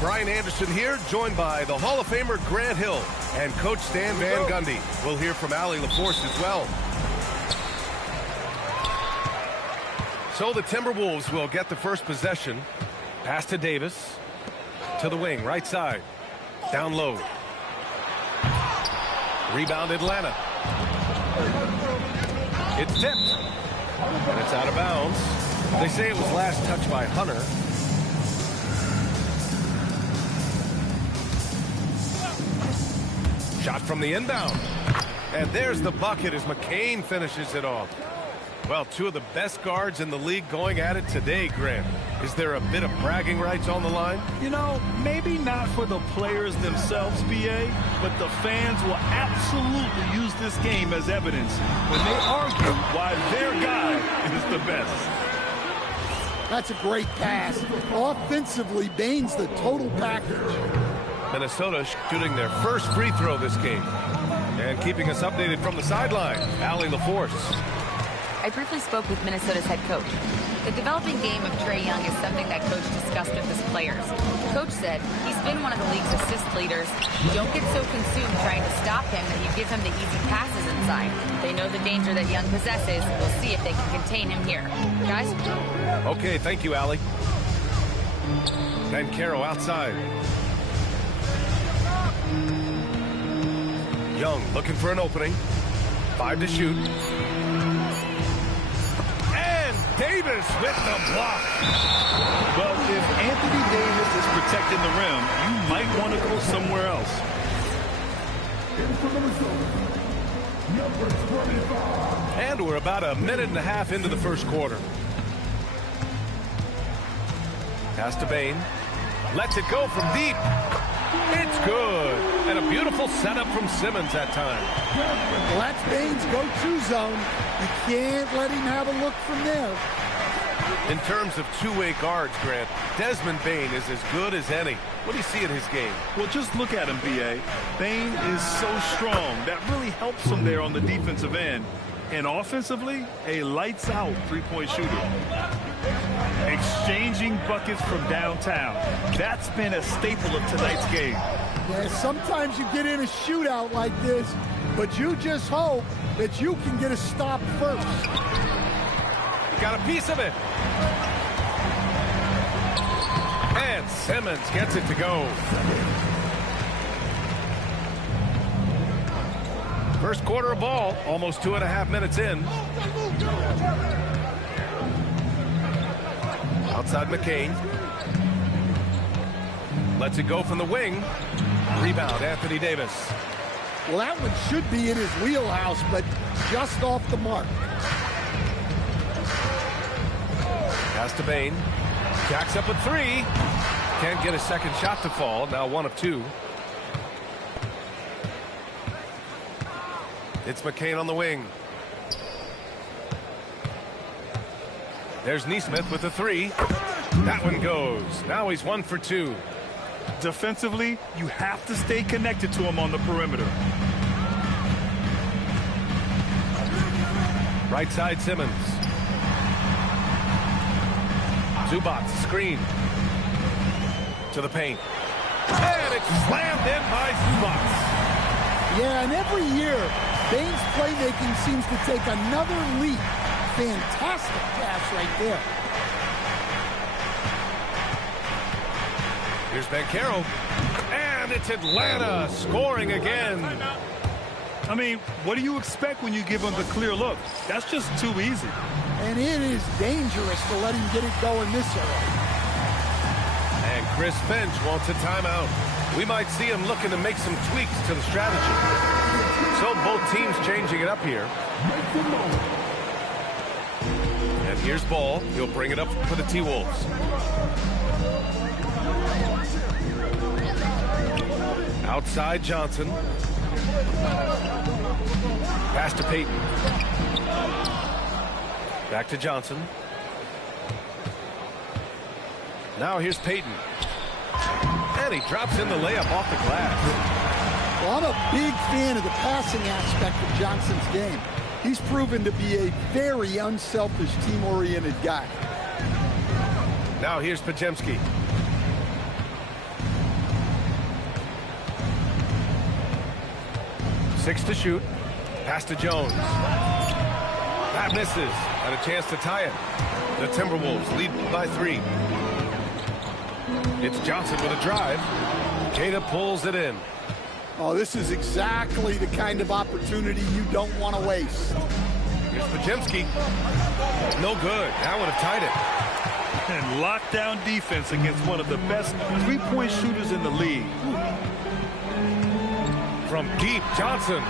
Brian Anderson here, joined by the Hall of Famer Grant Hill and Coach Stan Van Gundy. We'll hear from Allie LaForce as well. So the Timberwolves will get the first possession. Pass to Davis. To the wing, right side. Down low. Rebound Atlanta. It's tipped. And it's out of bounds. They say it was last touched by Hunter. Shot from the inbound. And there's the bucket as McCain finishes it off. Well, two of the best guards in the league going at it today, Grant. Is there a bit of bragging rights on the line? You know, maybe not for the players themselves, BA, but the fans will absolutely use this game as evidence when they argue why their guy is the best. That's a great pass. Offensively, Bane's the total package. Minnesota shooting their first free throw this game. And keeping us updated from the sideline, Allie LaForce. I briefly spoke with Minnesota's head coach. The developing game of Trae Young is something that Coach discussed with his players. Coach said he's been one of the league's assist leaders. Don't get so consumed trying to stop him that you give him the easy passes inside. They know the danger that Young possesses. We'll see if they can contain him here. Guys? Okay, thank you, Allie. Banchero outside. Young looking for an opening. 5 to shoot. Davis with the block. Well, if Anthony Davis is protecting the rim, you might want to go somewhere else. And we're about a minute and a half into the first quarter. Pass to Bane. Lets it go from deep. It's good. And a beautiful setup from Simmons that time. Well, that's Bane's go-to zone. You can't let him have a look from there. In terms of two-way guards, Grant, Desmond Bane is as good as any. What do you see in his game? Well, just look at him, B.A. Bane is so strong. That really helps him there on the defensive end. And offensively, a lights-out three-point shooter. Exchanging buckets from downtown. That's been a staple of tonight's game. Yeah, sometimes you get in a shootout like this, but you just hope that you can get a stop first. Got a piece of it. And Simmons gets it to go. First quarter of ball, almost 2.5 minutes in. Outside McCain. Lets it go from the wing. Rebound, Anthony Davis. Well, that one should be in his wheelhouse, but just off the mark. Pass to Bane. Jacks up a 3. Can't get a second shot to fall. Now 1 of 2. It's McCain on the wing. There's Nesmith with a 3. That one goes. Now he's 1 for 2. Defensively, you have to stay connected to him on the perimeter. Right side Simmons. Zubac screen. To the paint. And it's slammed in by Zubac. Yeah, and every year, Bane's playmaking seems to take another leap. Fantastic pass right there. Here's Banchero. And it's Atlanta scoring again. I mean, what do you expect when you give him the clear look? That's just too easy. And it is dangerous to let him get it going this early. And Chris Finch wants a timeout. We might see him looking to make some tweaks to the strategy. So both teams changing it up here. And here's Ball. He'll bring it up for the T-Wolves. Outside Johnson. Pass to Payton. Back to Johnson. Now here's Payton. And he drops in the layup off the glass. Well, I'm a big fan of the passing aspect of Johnson's game. He's proven to be a very unselfish, team-oriented guy. Now here's Podziemski. 6 to shoot. Pass to Jones. That misses. And a chance to tie it. The Timberwolves lead by 3. It's Johnson with a drive. Jada pulls it in. Oh, this is exactly the kind of opportunity you don't want to waste. Here's Podziemski. No good. That would have tied it. And lockdown defense against one of the best three-point shooters in the league. From deep, Johnson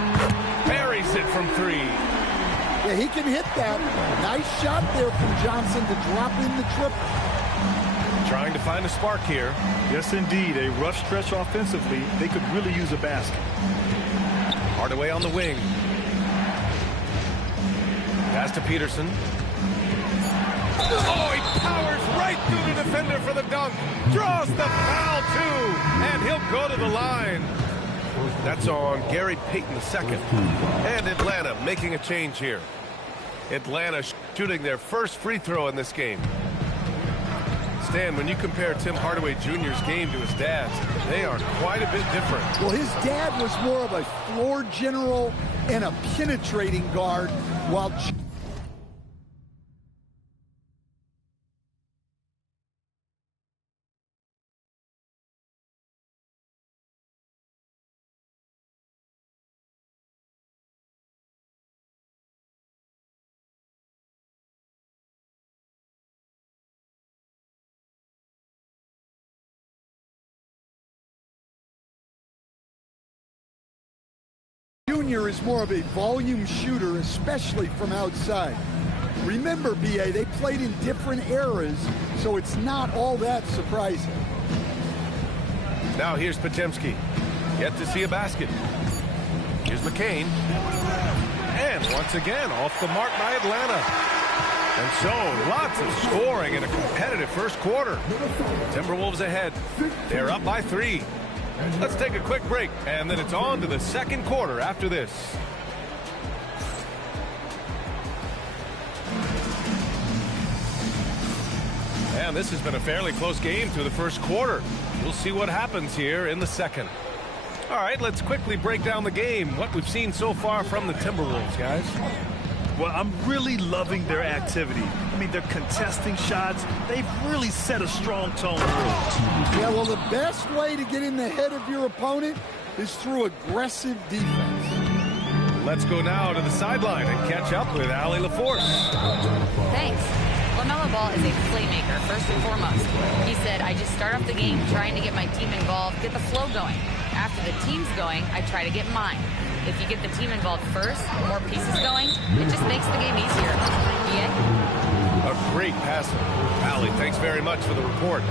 buries it from 3. Yeah, he can hit that. Nice shot there from Johnson to drop in the triple. Trying to find a spark here. Yes, indeed. A rough stretch offensively. They could really use a basket. Hardaway on the wing. Pass to Peterson. Oh, he powers right through the defender for the dunk. Draws the foul, too. And he'll go to the line. That's on Gary Payton II. And Atlanta making a change here. Atlanta shooting their first free throw in this game. Stan, when you compare Tim Hardaway Jr.'s game to his dad's, they are quite a bit different. Well, his dad was more of a floor general and a penetrating guard, while Jr. is more of a volume shooter, especially from outside. Remember, B.A., they played in different eras, so it's not all that surprising. Now here's Podziemski. Yet to see a basket. Here's McCain. And once again, off the mark by Atlanta. And so, lots of scoring in a competitive first quarter. Timberwolves ahead. They're up by 3. Let's take a quick break, and then it's on to the second quarter after this. And this has been a fairly close game through the first quarter. We'll see what happens here in the second. All right, let's quickly break down the game, what we've seen so far from the Timberwolves, guys. Well, I'm really loving their activity. I mean, they're contesting shots. They've really set a strong tone early. Yeah, well, the best way to get in the head of your opponent is through aggressive defense. Let's go now to the sideline and catch up with Allie LaForce. Thanks. LaMelo Ball is a playmaker, first and foremost. He said, I just start off the game trying to get my team involved, get the flow going. After the team's going, I try to get mine. If you get the team involved first, more pieces going, it just makes the game easier. Yeah? A great passer. Allie, thanks very much for the report.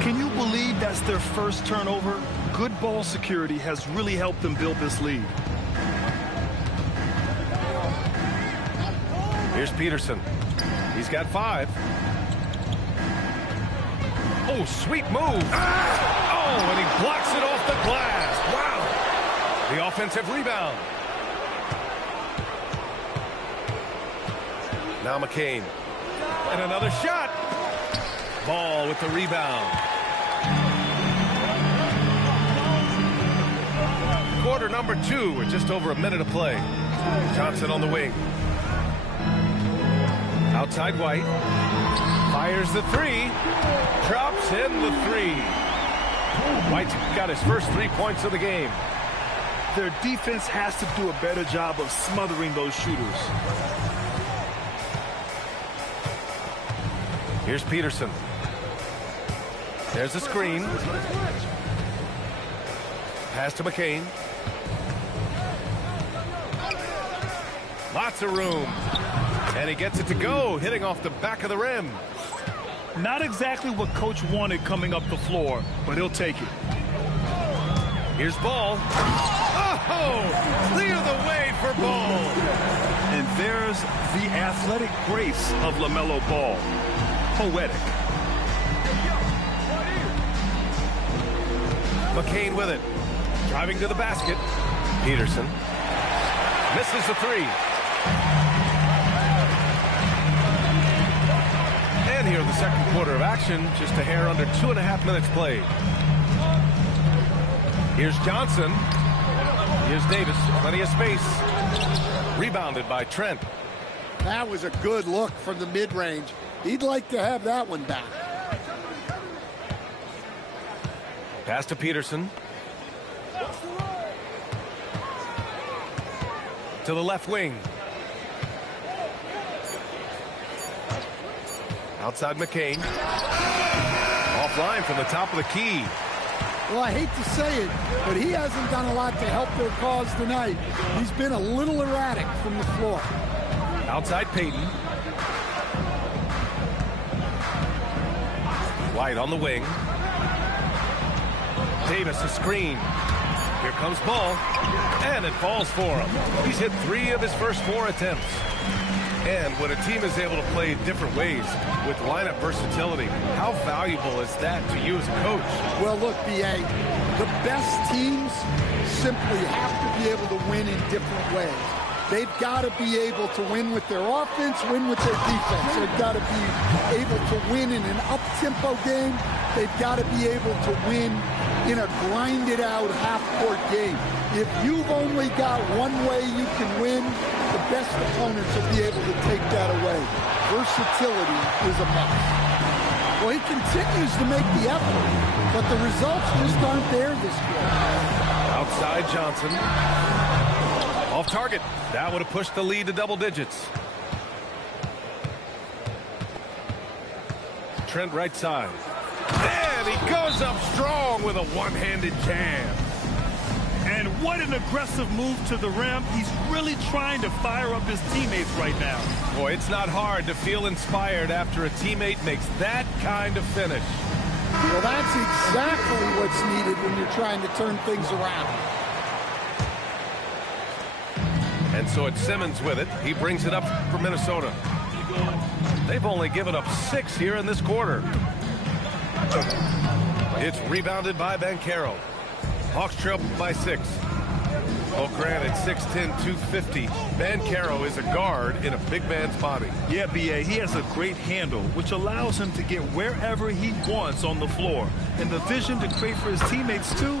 Can you believe that's their first turnover? Good ball security has really helped them build this lead. Here's Peterson. He's got 5. Oh, sweet move. Oh, and he blocks it off the glass. Wow. The offensive rebound. Now McCain. And another shot. Ball with the rebound. Quarter number 2 with just over a minute of play. Johnson on the wing. Outside White. Fires the 3. Drops in the 3. White's got his first 3 points of the game. Their defense has to do a better job of smothering those shooters. Here's Peterson. There's a screen. Pass to McCain. Lots of room. And he gets it to go, hitting off the back of the rim. Not exactly what Coach wanted coming up the floor, but he'll take it. Here's Ball. Oh, clear the way for Ball. And there's the athletic grace of LaMelo Ball. Poetic. McCain with it. Driving to the basket. Peterson. Misses the 3. And here in the second quarter of action, just a hair under 2.5 minutes played. Here's Johnson. Here's Davis, plenty of space. Rebounded by Trent. That was a good look from the mid-range. He'd like to have that one back. Pass to Peterson. To the left wing. Outside McCain. Offline from the top of the key. Well, I hate to say it, but he hasn't done a lot to help their cause tonight. He's been a little erratic from the floor. Outside Payton. White on the wing. Davis a screen. Here comes Ball. And it falls for him. He's hit 3 of his first 4 attempts. And when a team is able to play different ways with lineup versatility, how valuable is that to you as a coach? Well, look, B.A., the best teams simply have to be able to win in different ways. They've got to be able to win with their offense, win with their defense. They've got to be able to win in an up-tempo game. They've got to be able to win in a grinded-out half-court game. If you've only got one way you can win, the best opponents will be able to take that away. Versatility is a must. Well, he continues to make the effort, but the results just aren't there this year. Outside Johnson. Off target. That would have pushed the lead to double digits. Trent right side. And he goes up strong with a one-handed jam. And what an aggressive move to the rim. He's really trying to fire up his teammates right now. Boy, it's not hard to feel inspired after a teammate makes that kind of finish. Well, that's exactly what's needed when you're trying to turn things around. And so it's Simmons with it. He brings it up for Minnesota. They've only given up 6 here in this quarter. It's rebounded by Banchero. Hawks trail by 6. Oh, granted, 6'10", 250. Banchero is a guard in a big man's body. Yeah, B.A., he has a great handle, which allows him to get wherever he wants on the floor. And the vision to create for his teammates, too.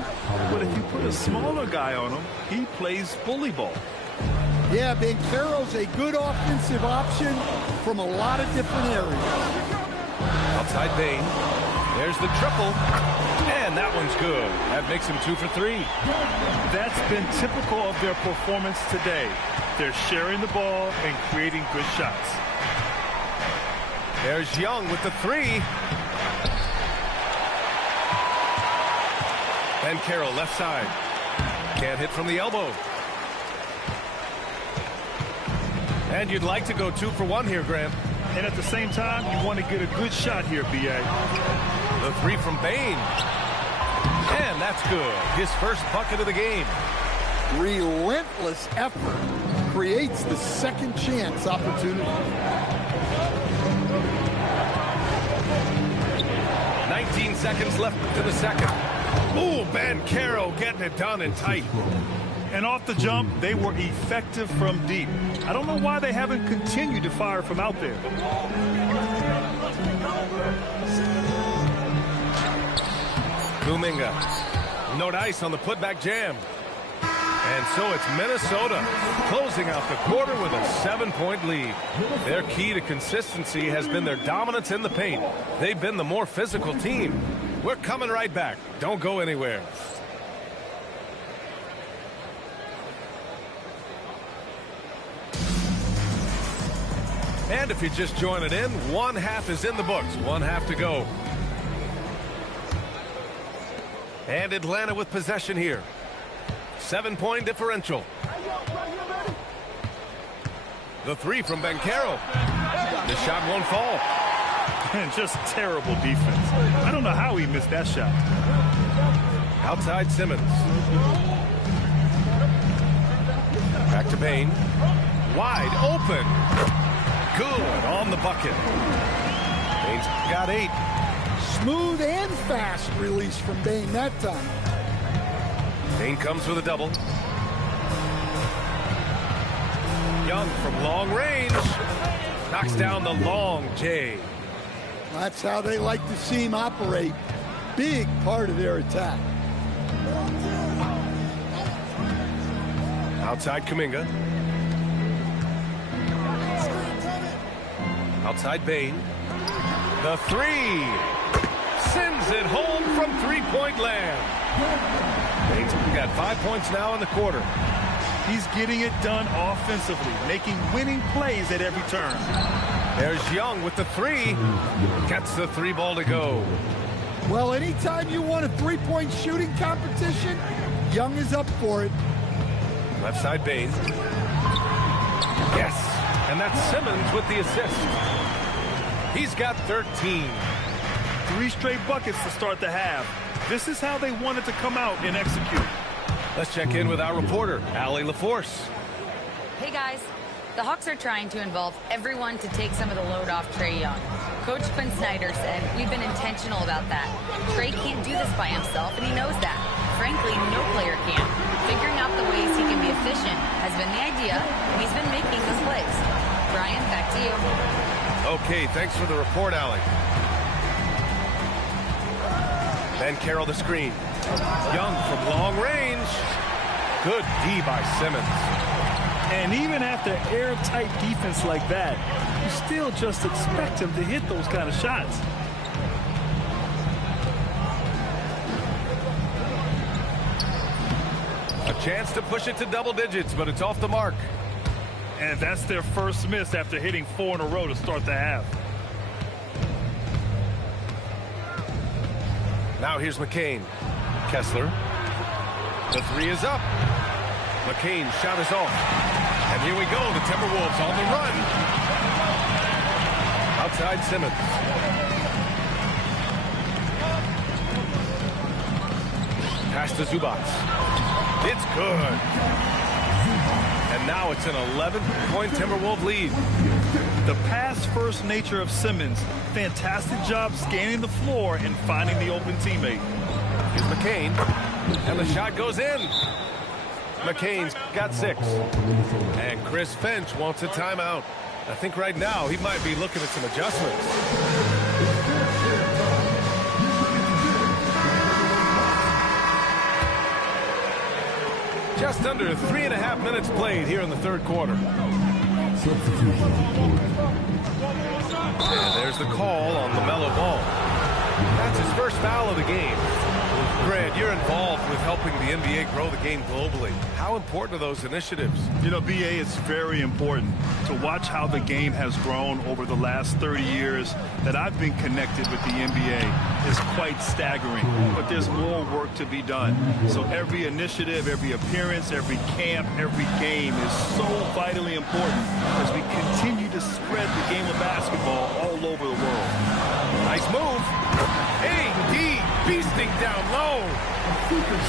But if you put a smaller guy on him, he plays bully ball. Yeah, Banchero's a good offensive option from a lot of different areas. Outside Bain. There's the triple. And that one's good. That makes him 2 for 3. That's been typical of their performance today. They're sharing the ball and creating good shots. There's Young with the 3. Banchero left side. Can't hit from the elbow. And you'd like to go 2 for 1 here, Grant. And at the same time, you want to get a good shot here, B.A. The 3 from Bain. And that's good. His first bucket of the game. Relentless effort creates the second chance opportunity. 19 seconds left to the second. Ooh, Banchero getting it done and tight. And off the jump, they were effective from deep. I don't know why they haven't continued to fire from out there. Kuminga. No dice on the putback jam. And so it's Minnesota closing out the quarter with a 7-point lead. Their key to consistency has been their dominance in the paint. They've been the more physical team. We're coming right back. Don't go anywhere. And if you're just joining in, 1 half is in the books. 1 half to go. And Atlanta with possession here. 7-point differential. The 3 from Banchero. The shot won't fall. And just terrible defense. I don't know how he missed that shot. Outside Simmons. Back to Bain. Wide open. Good on the bucket. Bain's got 8. Smooth and fast release from Bain that time. Bain comes with a double. Young from long range. Knocks down the long J. That's how they like to see him operate. Big part of their attack. Outside Kuminga. Outside Bane. The three. Sends it home from three-point land. Bane's got 5 points now in the quarter. He's getting it done offensively, making winning plays at every turn. There's Young with the three. Gets the three ball to go. Well, anytime you want a three-point shooting competition, Young is up for it. Left side Bane. Yes. And that's Simmons with the assist. He's got 13. 3 straight buckets to start the half. This is how they wanted to come out and execute. Let's check in with our reporter, Allie LaForce. Hey guys, the Hawks are trying to involve everyone to take some of the load off Trae Young. Coach Quinn Snyder said we've been intentional about that. Trae can't do this by himself, and he knows that. Frankly, no player can. Figuring out the ways he can be efficient has been the idea, and he's been making those plays. Brian, back to you. Okay, thanks for the report, Allie. Ben Carroll the screen. Young from long range. Good D by Simmons. And even after airtight defense like that, you still just expect him to hit those kind of shots. A chance to push it to double digits, but it's off the mark. And that's their first miss after hitting 4 in a row to start the half. Now here's McCain. Kessler. The three is up. McCain's shot is off. And here we go. The Timberwolves on the run. Outside Simmons. Pass to Zubac. It's good. And now it's an 11-point Timberwolves lead. The pass-first nature of Simmons. Fantastic job scanning the floor and finding the open teammate. Here's McCain. And the shot goes in. McCain's got 6. And Chris Finch wants a timeout. I think right now he might be looking at some adjustments. Just under 3.5 minutes played here in the third quarter. And there's the call on LaMelo Ball. That's his first foul of the game. Grant, you're involved with helping the NBA grow the game globally. How important are those initiatives? You know, BA, it's very important to watch how the game has grown over the last 30 years that I've been connected with the NBA. It's quite staggering, but there's more work to be done. So every initiative, every appearance, every camp, every game is so vitally important as we continue to spread the game of basketball all over the world. Nice move. AD beasting down low.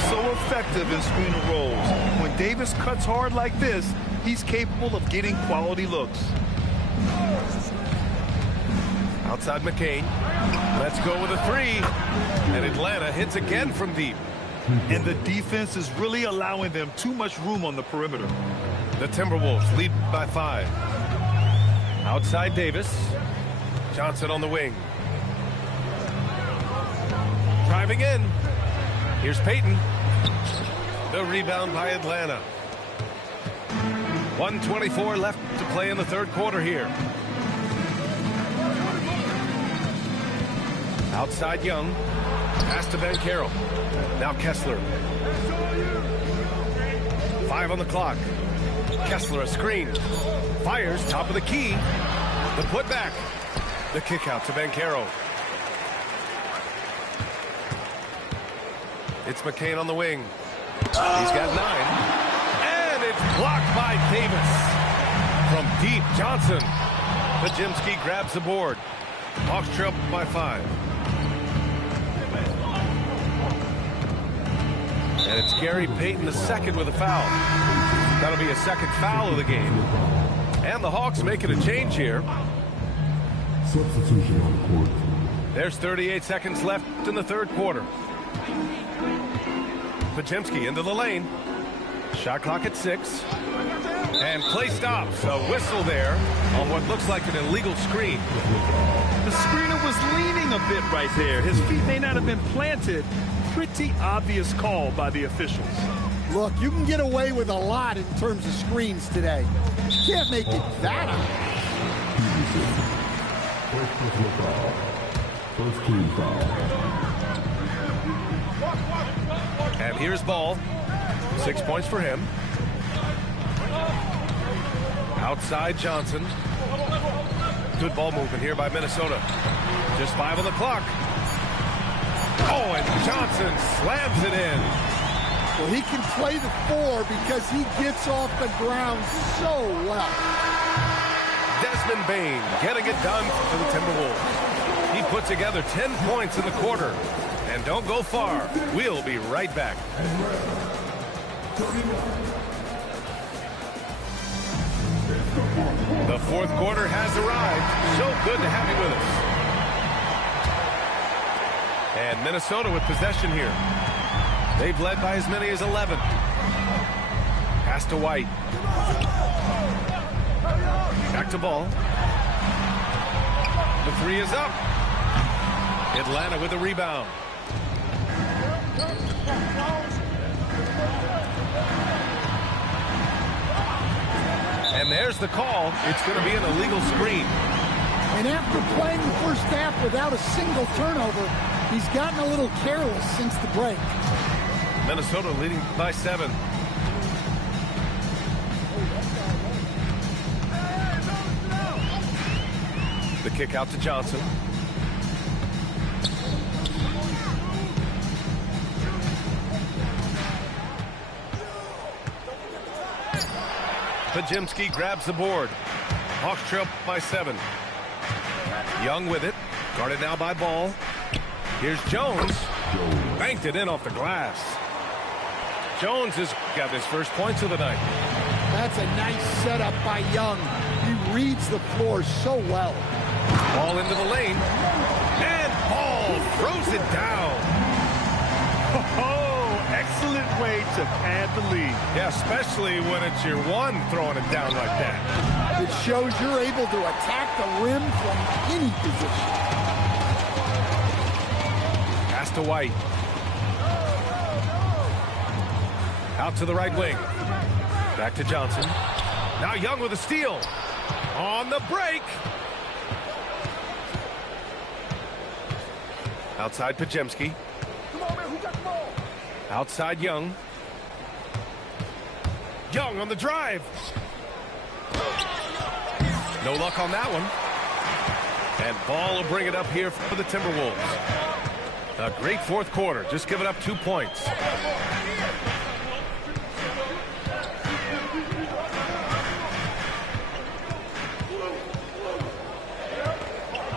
So effective in screen and rolls. When Davis cuts hard like this, he's capable of getting quality looks. Outside McCain. Let's go with a three. And Atlanta hits again from deep. And the defense is really allowing them too much room on the perimeter. The Timberwolves lead by 5. Outside Davis. Johnson on the wing. Driving in. Here's Payton. The rebound by Atlanta. 1:24 left to play in the third quarter here. Outside Young. Pass to Ben Carroll. Now Kessler. 5 on the clock. Kessler a screen. Fires top of the key. The putback. The kick out to Ben Carroll. It's McCain on the wing. He's got 9. And it's blocked by Davis. From deep, Johnson. Podziemski grabs the board. Hawks trail by 5. And it's Gary Payton II with a foul. That'll be a second foul of the game. And the Hawks making a change here. Substitution on the court. There's 38 seconds left in the third quarter. Podziemski into the lane. Shot clock at 6. And play stops. A whistle there on what looks like an illegal screen. The screener was leaning a bit right there. His feet may not have been planted. Pretty obvious call by the officials. Look, you can get away with a lot in terms of screens today. You can't make it that high. First personal foul. First team foul. And here's Ball. 6 points for him. Outside Johnson. Good ball movement here by Minnesota. Just 5 on the clock. Oh, and Johnson slams it in. Well, he can play the 4 because he gets off the ground so well. Desmond Bane getting it done for the Timberwolves. He put together 10 points in the quarter. And don't go far. We'll be right back. The fourth quarter has arrived. So good to have you with us. And Minnesota with possession here. They've led by as many as 11. Pass to White. Back to Ball. The 3 is up. Atlanta with a rebound. And there's the call. It's going to be an illegal screen. And after playing the first half without a single turnover, he's gotten a little careless since the break. Minnesota leading by 7. The kick out to Johnson. Podziemski grabs the board. Hawks trail by 7. Young with it. Guarded now by Ball. Here's Jones. Banked it in off the glass. Jones has got his first points of the night. That's a nice setup by Young. He reads the floor so well. Ball into the lane. And Ball throws it down. Oh, excellent way to pad the lead. Yeah, especially when it's your one throwing it down like that. It shows you're able to attack the rim from any position. Pass to White. Out to the right wing. Back to Johnson. Now Young with a steal. On the break. Outside Podziemski. Outside Young. Young on the drive. No luck on that one. And Ball will bring it up here for the Timberwolves. A great fourth quarter. Just giving up 2 points.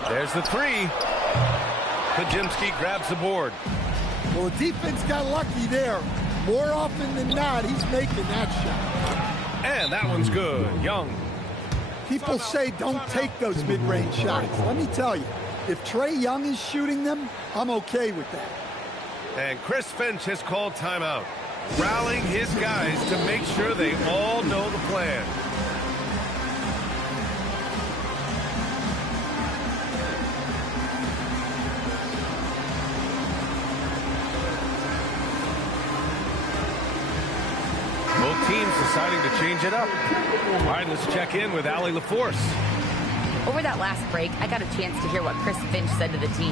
There's the 3. Podziemski grabs the board. Well, the defense got lucky there. More often than not, he's making that shot. And that one's good. Young. People say don't take those mid-range shots. Let me tell you, if Trae Young is shooting them, I'm okay with that. And Chris Finch has called timeout, rallying his guys to make sure they all know the plan. Both teams deciding to change it up. All right, let's check in with Allie LaForce. Over that last break, I got a chance to hear what Chris Finch said to the team.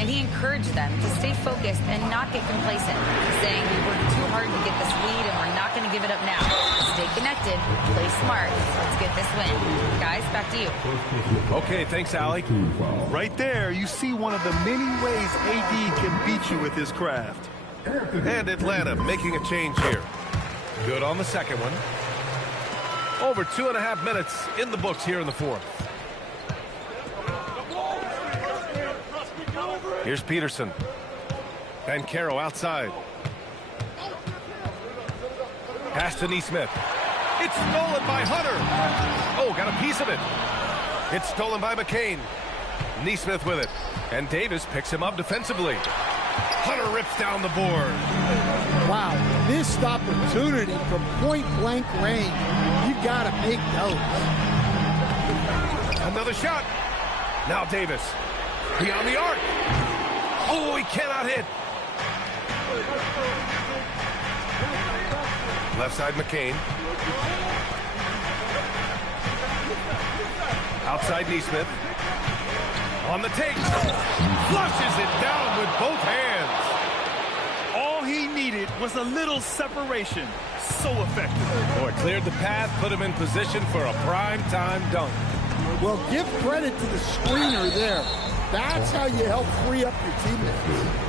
And he encouraged them to stay focused and not get complacent, saying we worked too hard to get this lead and we're not going to give it up now. Stay connected, play smart. Let's get this win. Guys, back to you. Okay, thanks, Allie. Right there, you see one of the many ways AD can beat you with his craft. And Atlanta making a change here. Good on the second one. Over 2.5 minutes in the books here in the fourth. Here's Peterson. Banchero outside. Pass to Nesmith. It's stolen by Hunter. Oh, got a piece of it. It's stolen by McCain. Nesmith with it. And Davis picks him up defensively. Hunter rips down the board. Wow, missed opportunity from point-blank range. You got to make those. Another shot. Now Davis. Beyond the arc. Oh, he cannot hit. Left side McCain. Outside Neesmith. On the take. Flushes it down with both hands. All he needed was a little separation. So effective. Boy, cleared the path, put him in position for a prime-time dunk. Well, give credit to the screener there. That's how you help free up your teammates.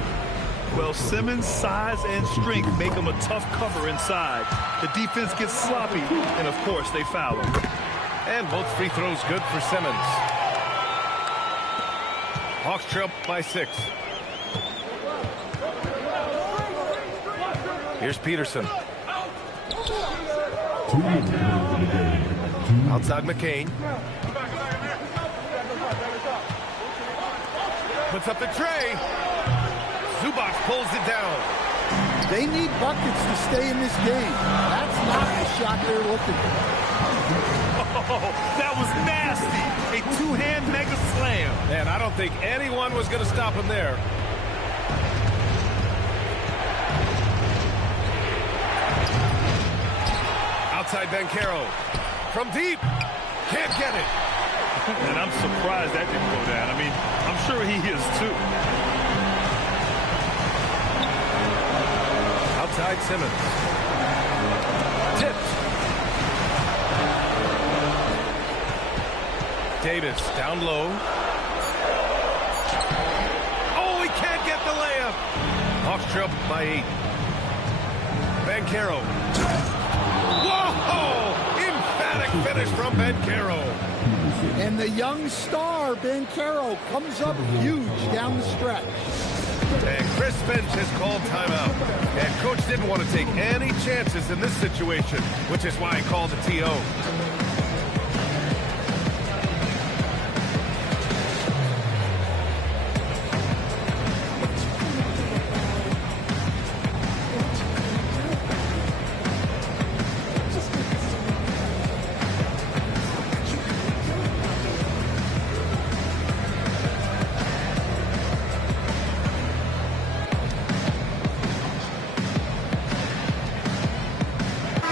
Well, Simmons' size and strength make him a tough cover inside. The defense gets sloppy, and of course they foul him. And both free throws good for Simmons. Hawks trail by 6. Here's Peterson. Outside McCain. Puts up the tray. Zubac pulls it down. They need buckets to stay in this game. That's not the shot they're looking for. Oh, that was nasty. A two-hand mega slam. Man, I don't think anyone was going to stop him there. Outside Banchero. From deep. Can't get it. And I'm surprised that didn't go down. I mean, I'm sure he is too. Outside Simmons. Tipped. Davis down low. Oh, he can't get the layup. Hawks trail by 8. Banchero. Whoa! Emphatic finish from Banchero. And the young star, Banchero, comes up huge down the stretch. And Chris Finch has called timeout. And coach didn't want to take any chances in this situation, which is why he called a TO.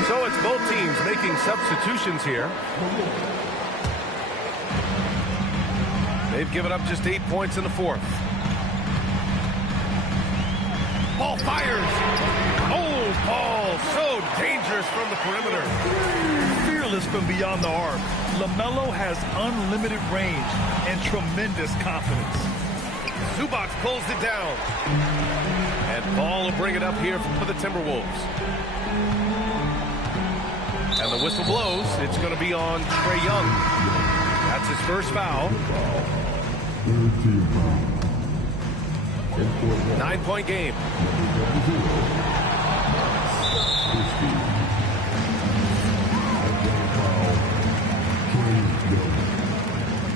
So it's both teams making substitutions here. They've given up just 8 points in the 4th. Ball fires. Oh, Paul, so dangerous from the perimeter. Fearless from beyond the arc. LaMelo has unlimited range and tremendous confidence. Zubac pulls it down. And Paul will bring it up here for the Timberwolves. And the whistle blows. It's going to be on Trae Young. That's his first foul. 9-point game.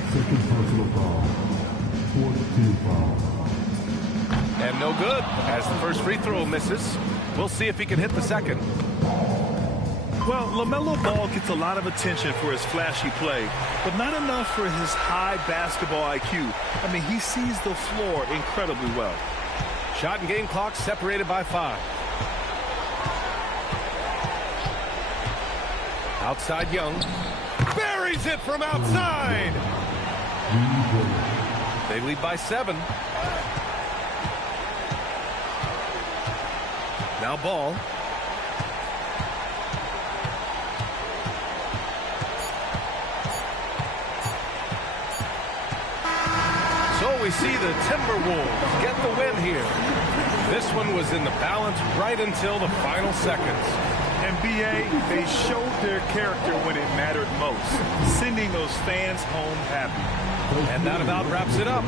Second personal foul. 4th team foul. And no good as the first free throw misses. We'll see if he can hit the second. Well, LaMelo Ball gets a lot of attention for his flashy play, but not enough for his high basketball IQ. I mean, he sees the floor incredibly well. Shot and game clock separated by 5. Outside Young. Buries it from outside. They lead by 7. Now Ball. So we see the Timberwolves get the win here. This one was in the balance right until the final seconds. And BA, they showed their character when it mattered most, sending those fans home happy. And that about wraps it up.